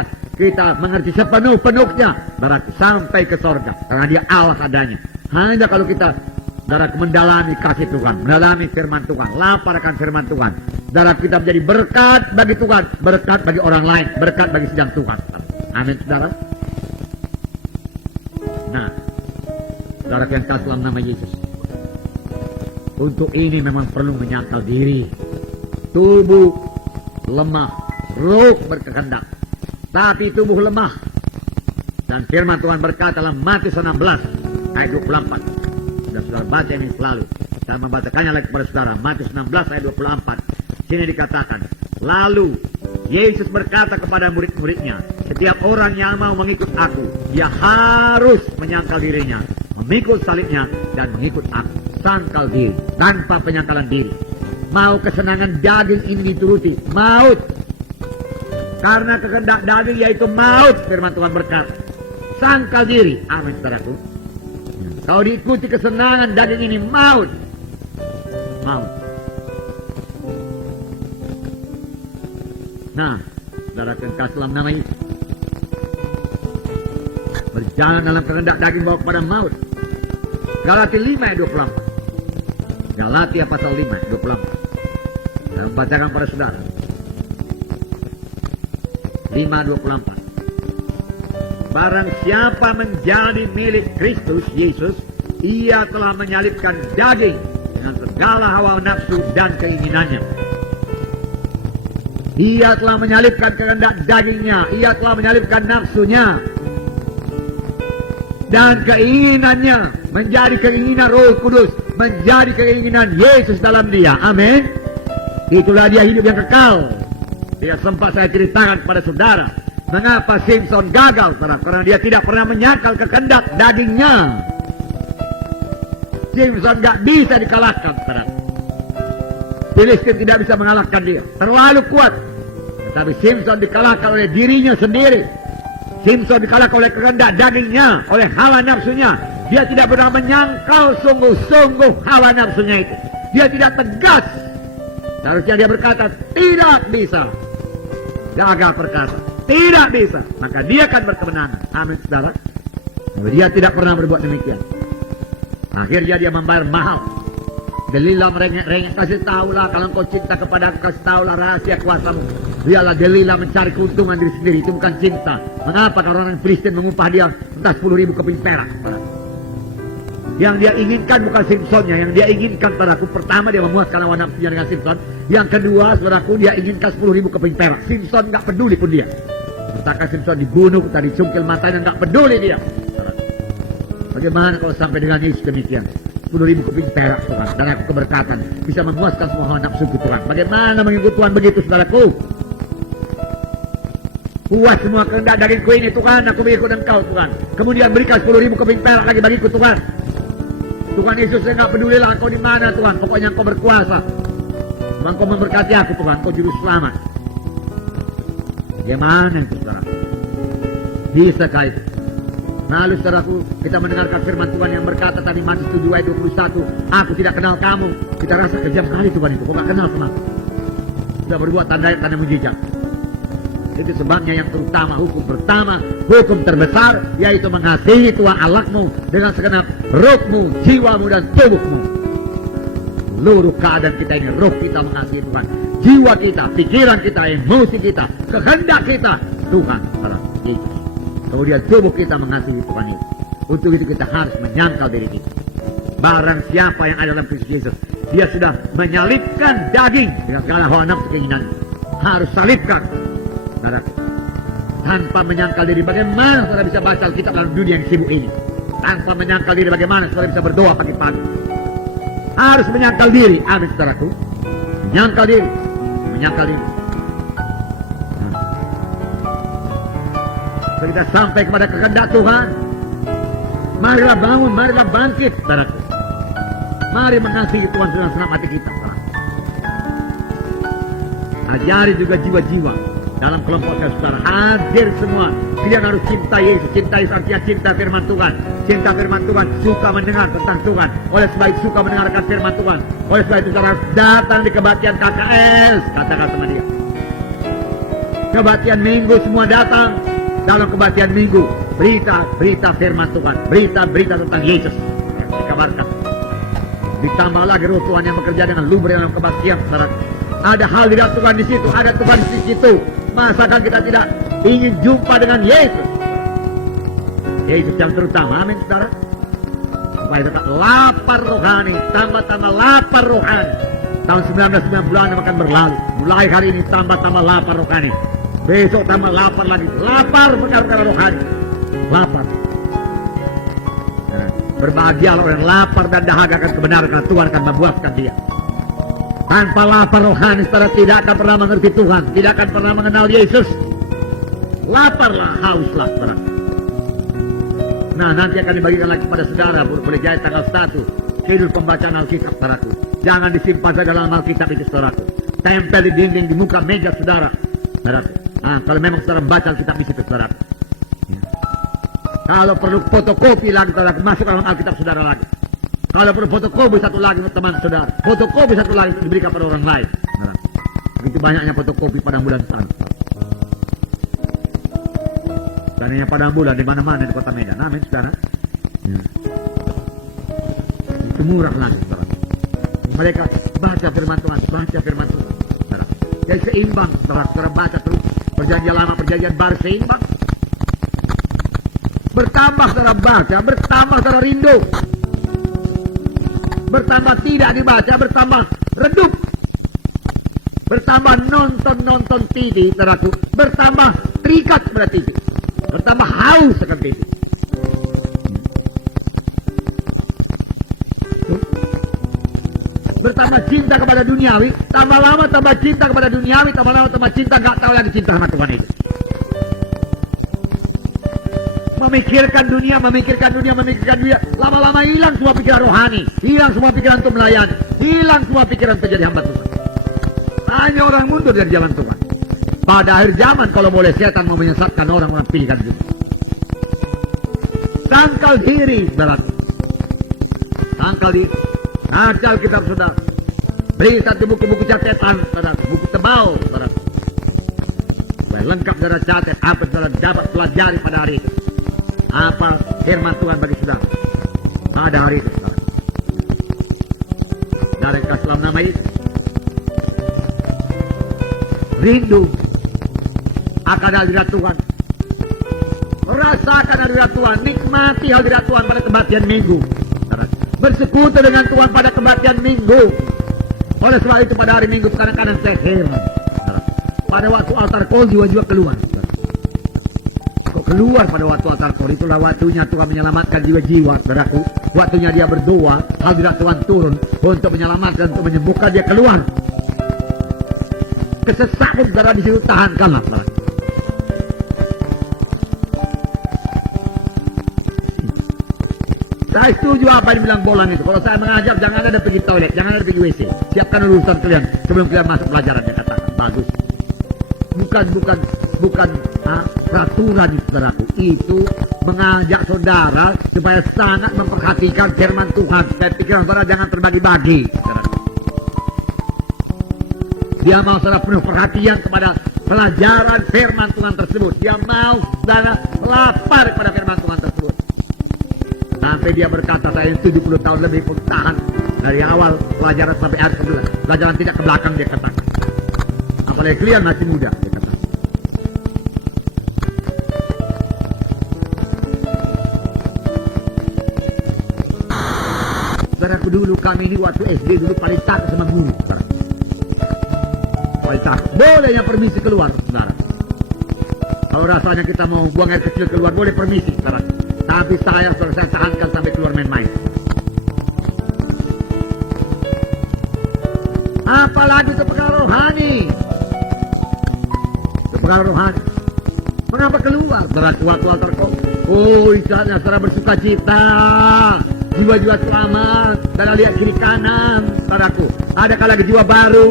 mengerti sepenuh-penuhnya, saudaraku, sampai ke sorga, karena dia Allah adanya. Hanya kalau kita, saudaraku, mendalami kasih Tuhan, mendalami firman Tuhan, lapar akan firman Tuhan, saudaraku, kita menjadi berkat bagi Tuhan, berkat bagi orang lain, berkat bagi sedang Tuhan. Amin, saudara. Nah, saudara yang kasih dalam nama Yesus, untuk ini memang perlu menyangkal diri. Tubuh lemah, roh berkehendak, tapi tubuh lemah. Dan firman Tuhan berkata dalam Matius 16 ayat 24. Sudah saudara baca ini selalu. Saya membacakannya lagi kepada saudara. Matius 16 ayat 24. Sini dikatakan, lalu Yesus berkata kepada murid-muridnya, setiap orang yang mau mengikut aku, dia harus menyangkal dirinya, memikul salibnya, dan mengikut aku. Sangkal diri, tanpa penyangkalan diri. Mau kesenangan daging ini dituruti, maut. Karena kehendak daging yaitu maut, firman Tuhan berkata. Sangkal diri, amin, saudaraku. Kalau diikuti kesenangan daging ini, maut. Maut. Nah, saudara kasih dalam nama Yesus, berjalan dalam kehendak daging bawa kepada maut. Galatia 5 ayat 24. Galatia pasal 5 ayat 24. Saya membacakan pada saudara. 5:24. Barang siapa menjadi milik Kristus Yesus, ia telah menyalibkan daging dengan segala hawa nafsu dan keinginannya. Ia telah menyalibkan kehendak dagingnya, ia telah menyalibkan nafsunya dan keinginannya, menjadi keinginan Roh Kudus, menjadi keinginan Yesus dalam dia. Amin. Itulah dia hidup yang kekal. Tidak sempat saya ceritakan kepada saudara mengapa Simpson gagal, saudara, karena dia tidak pernah menyangkal kehendak dagingnya. Simpson gak bisa dikalahkan, saudara. Filistin tidak bisa mengalahkan dia, terlalu kuat. Tetapi Simpson dikalahkan oleh dirinya sendiri. Simpson dikalahkan oleh kehendak dagingnya, oleh hawa nafsunya. Dia tidak pernah menyangkal sungguh-sungguh hawa nafsunya itu. Dia tidak tegas. Seharusnya dia berkata, tidak bisa. Gagal perkasa, tidak bisa. Maka dia akan berkemenangan. Amin, saudara. Dia tidak pernah berbuat demikian. Akhirnya dia membayar mahal. Delilah merengek-rengek, kasih tahulah kalau engkau cinta kepada aku, kasih tahulah rahasia kuasamu. Dialah Delilah mencari keuntungan diri sendiri, itu bukan cinta. Mengapa orang-orang Kristen mengupah dia entah 10.000 keping perak? Yang dia inginkan bukan Simpsonnya, yang dia inginkan padaku, pertama dia memuaskan hawa nafsunya dengan Simpson. Yang kedua, saudaraku, dia inginkan 10.000 keping perak. Simpson gak peduli pun dia. Entahkah Simpson dibunuh, tadi cungkil matanya, gak peduli dia. Bagaimana kalau sampai dengan Yesus demikian? 10.000 keping perak, Tuhan, dan aku keberkatan bisa memuaskan semua hawa nafsu Tuhan. Bagaimana mengikut Tuhan begitu, saudaraku? Puas semua kehendak dagingku ini, Tuhan, aku mengikut Engkau, Tuhan. Kemudian berikan 10.000 keping perak lagi bagiku, Tuhan. Tuhan Yesus, saya gak pedulilah Engkau di mana, Tuhan. Pokoknya Engkau berkuasa. Tuhan, Engkau memberkati aku, Tuhan. Engkau juru selamat. Bagaimana itu saudara? Bisa kait. Lalu saudaraku, kita mendengarkan firman Tuhan yang berkata tadi Matius 7 ayat 21, aku tidak kenal kamu. Kita rasa kejam sekali Tuhan itu, kok gak kenal sama aku? Sudah berbuat tanda mujizat. Itu sebabnya yang terutama, hukum pertama, hukum terbesar, yaitu mengasihi Tuhan Allahmu dengan segenap rohmu, jiwamu dan tubuhmu. Seluruh keadaan kita ini, roh kita mengasihi Tuhan, jiwa kita, pikiran kita, emosi kita, kehendak kita, Tuhan adalah Yesus. Kemudian tubuh kita mengasihi Tuhan Yesus. Untuk itu kita harus menyangkal diri kita. Barang siapa yang ada dalam Kristus Yesus, dia sudah menyalipkan daging dengan segala hawa nafsu keinginannya. Harus salibkan. Saudara, tanpa menyangkal diri, bagaimana saudara bisa baca Alkitab dalam dunia yang sibuk ini? Tanpa menyangkal diri, bagaimana saudara bisa berdoa pagi-pagi? Harus menyangkal diri. Amin saudaraku. Menyangkal diri. Menyangkal diri. Kita sampai kepada kehendak Tuhan. Marilah bangun, marilah bangkit, saudaraku. Mari mengasihi Tuhan dengan senang hati kita. Ajari juga jiwa-jiwa dalam kelompok saudara. Hadir semua. Kalian harus cinta Yesus. Cinta Yesus artinya cinta firman Tuhan. Cinta firman Tuhan, suka mendengar tentang Tuhan. Oleh sebab itu suka mendengarkan firman Tuhan. Oleh sebab itu saudara harus datang di kebaktian KKS. Katakan sama dia. Kebaktian minggu semua datang. Dalam kebaktian minggu, berita firman Tuhan, berita tentang Yesus yang dikabarkan. Ditambah lagi roh Tuhan yang bekerja dengan luber dalam kebaktian, saudara. Ada hal di dalam Tuhan di situ, ada Tuhan di situ. Masakan kita tidak ingin jumpa dengan Yesus? Yesus yang terutama, amin saudara. Supaya tetap lapar rohani, tambah lapar rohani. Tahun 1990 akan berlalu. Mulai hari ini tambah lapar rohani. Besok tambah lapar lagi. Lapar perkara rohani. Lapar. Berbahagia orang yang lapar dan dahaga akan kebenaran, karena Tuhan akan membuaskan dia. Tanpa lapar rohani, saudara tidak akan pernah mengerti Tuhan, tidak akan pernah mengenal Yesus. Laparlah, hauslah, saudara. Nah, nanti akan dibagikan lagi kepada saudara boleh jadi tanggal 1 judul pembacaan Alkitab, saudaraku. Jangan disimpan saja dalam Alkitab itu, saudaraku. Tempel di dinding, di muka meja saudara, saudaraku. Nah, kalau memang saudara baca Alkitab di situ, saudara. Ya. Kalau perlu fotokopi lagi, saudara, masuk dalam Alkitab saudara lagi. Kalau perlu fotokopi satu lagi untuk teman saudara, fotokopi satu lagi untuk diberikan pada orang lain. Saudara. Begitu banyaknya fotokopi pada bulan sekarang. Tadinya pada bulan di mana-mana di kota Medan. Amin, saudara. Ya. Itu murah lagi, saudara. Mereka baca firman Tuhan, saudara. Jadi seimbang, saudara baca terus. Perjanjian lama, perjanjian baru seimbang. Bertambah saudara baca, bertambah saudara rindu. Bertambah tidak dibaca, bertambah redup. Bertambah nonton TV, saudaraku. Bertambah terikat pada TV. Bertambah haus akan TV. Bertambah cinta kepada duniawi, tambah lama tambah cinta kepada duniawi, tambah lama tambah cinta, gak tahu lagi cinta sama Tuhan itu. Memikirkan dunia, lama-lama hilang semua pikiran rohani, hilang semua pikiran untuk melayani, hilang semua pikiran untuk jadi hamba Tuhan. Hanya orang mundur dari jalan Tuhan. Pada akhir zaman kalau boleh setan mau menyesatkan orang pilihkan juga. Tangkal diri, saudara. Tangkal diri. Baca Alkitab saudara. Beri satu buku-buku catatan, saudara. Buku tebal, saudara. Supaya lengkap saudara catat apa saudara dapat pelajari pada hari itu. Apa firman Tuhan bagi saudara pada hari itu, saudara. Dari kasih nama Yesus. Rindu akan hadirat Tuhan. Merasakan hadirat Tuhan. Nikmati hadirat Tuhan pada kebaktian minggu. Bersekutu dengan Tuhan pada kebaktian minggu. Oleh sebab itu pada hari minggu kadang-kadang saya heran. Pada waktu altar call jiwa-jiwa keluar. Kok keluar pada waktu altar call? Itulah waktunya Tuhan menyelamatkan jiwa-jiwa, saudaraku. Waktunya dia berdoa, hadirat Tuhan turun untuk menyelamatkan, untuk menyembuhkan, dia keluar. Kesesakan saudara di situ, tahankanlah, saudara. Saya setuju apa yang bilang Bolan itu. Kalau saya mengajar, jangan ada pergi toilet, jangan ada pergi WC. Siapkan urusan kalian sebelum kalian masuk pelajaran, dia katakan. Bagus. Bukan bukan peraturan, saudaraku. Itu mengajak saudara supaya sangat memperhatikan firman Tuhan. Saya pikir saudara jangan terbagi-bagi, saudaraku. Dia mau saudara penuh perhatian kepada pelajaran firman Tuhan tersebut. Dia mau saudara lapar pada firman Tuhan tersebut. Sampai dia berkata, saya 70 tahun lebih bertahan dari awal pelajaran sampai akhir ke-11. Pelajaran tidak ke belakang, dia katakan. Apalagi kalian masih muda, dia katakan. Saudaraku, dulu kami ini waktu SD dulu paling takut sama guru, saudara. Paling takut. Boleh yang permisi keluar, saudara. Kalau rasanya kita mau buang air kecil keluar, boleh permisi, saudara. Tapi saya tahankan sampai keluar main-main. Apalagi itu perkara rohani. Itu perkara rohani. Mengapa keluar? Saudaraku, waktu altar kok. Oh, istilahnya saudara bersuka cita. Jiwa-jiwa selamat. Saudara lihat kiri kanan, saudaraku. Ada kala jiwa baru,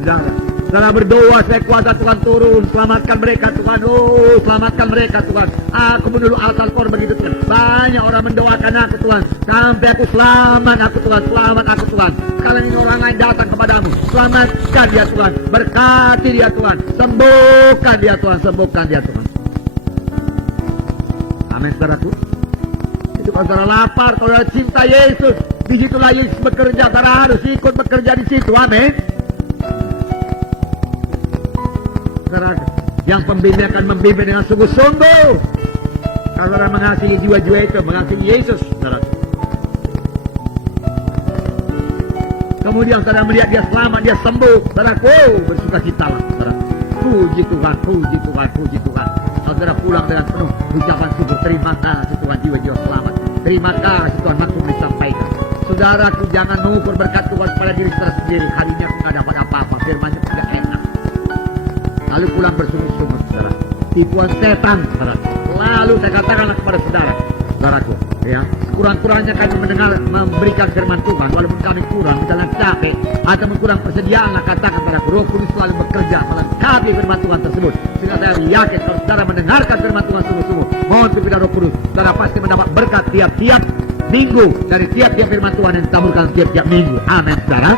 saudara. Saudara berdoa, saya kuasa Tuhan turun, selamatkan mereka Tuhan. Oh, selamatkan mereka Tuhan. Aku menulu altar begitu Tuhan. Banyak orang mendoakan aku Tuhan. Sampai aku selamat aku Tuhan, selamat aku Tuhan. Kalau ini orang lain datang kepadamu, selamatkan dia Tuhan. Berkati dia Tuhan. Sembuhkan dia Tuhan, sembuhkan dia Tuhan. Amin, saudaraku. Itu kalau saudara lapar, saudara cinta Yesus, disitulah Yesus bekerja. Saudara harus ikut bekerja di situ. Amin. Saudara, yang pembimbing akan membimbing dengan sungguh-sungguh. Kalau saudara mengasihi jiwa-jiwa itu, mengasihi Yesus, saudara. Kemudian saudara melihat dia selamat, dia sembuh, saudara, oh, bersuka cita lah, saudara. Puji Tuhan, puji Tuhan, puji Tuhan. Saudara pulang dengan penuh ucapan syukur. Terima kasih Tuhan, jiwa-jiwa selamat. Terima kasih Tuhan, maksud disampaikan. Saudaraku, jangan mengukur berkat Tuhan kepada diri saudara sendiri. Hari ini aku tidak dapat apa-apa, firman-Nya tidak enak. Lalu pulang bersungguh-sungguh, saudara. Tipuan setan, saudara. Lalu saya katakanlah kepada saudara, saudaraku, ya, kurang-kurangnya kami mendengar, memberikan firman Tuhan, walaupun kami kurang, misalnya capek, atau kurang persediaan, katakan saudaraku, Roh Kudus selalu bekerja melengkapi firman Tuhan tersebut. Sehingga saya yakin kalau saudara mendengarkan firman Tuhan sungguh-sungguh, mohon pimpinan Roh Kudus, saudara pasti mendapat berkat tiap-tiap minggu dari tiap-tiap firman Tuhan yang ditaburkan tiap-tiap minggu. Amin, saudara.